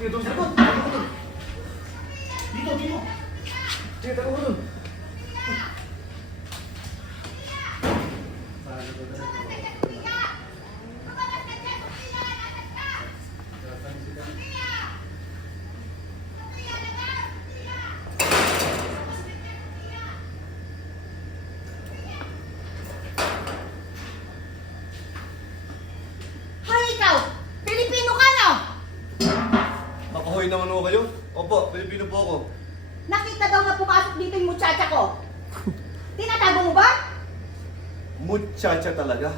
Sige, doon sa likod. Tago ko doon. Dito, dito. Sige, tago ko doon. Hay, ikaw! Pilipino ka, no? Makahoy naman ako kayo. Opo, Pilipino po ako. Nakita daw na pumasok dito yung muchacha ko. Tinatago mo ba? Muchacha talaga.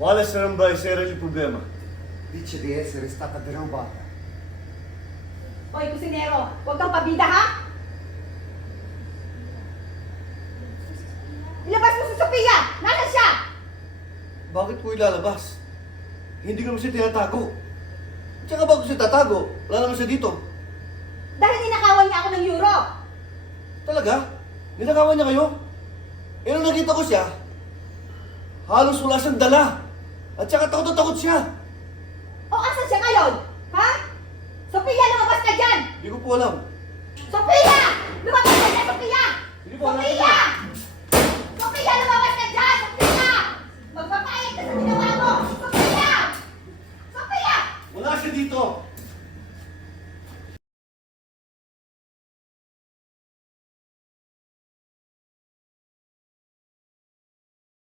Wala sa ba yung problema? Dice di essere stata derubata. Hoy, kusinero, huwag kang pabida, ha? Ilabas mo si Sophia! Nasaan siya? Bakit po ilalabas? Hindi ko naman siya tinatago. Tsaka bago siya tatago, wala naman siya dito. Dahil ninakawan niya ako ng euro. Talaga? Ninakawan niya kayo? Eh, nung nakita ko siya, halos wala siyang dala. At saka takot na takot siya. O, asan siya ngayon? Ha? Sophia, lumabas ka dyan! Hindi ko po alam. Sophia! Lumabas ka dyan, Sophia! Hindi po alam. Sophia!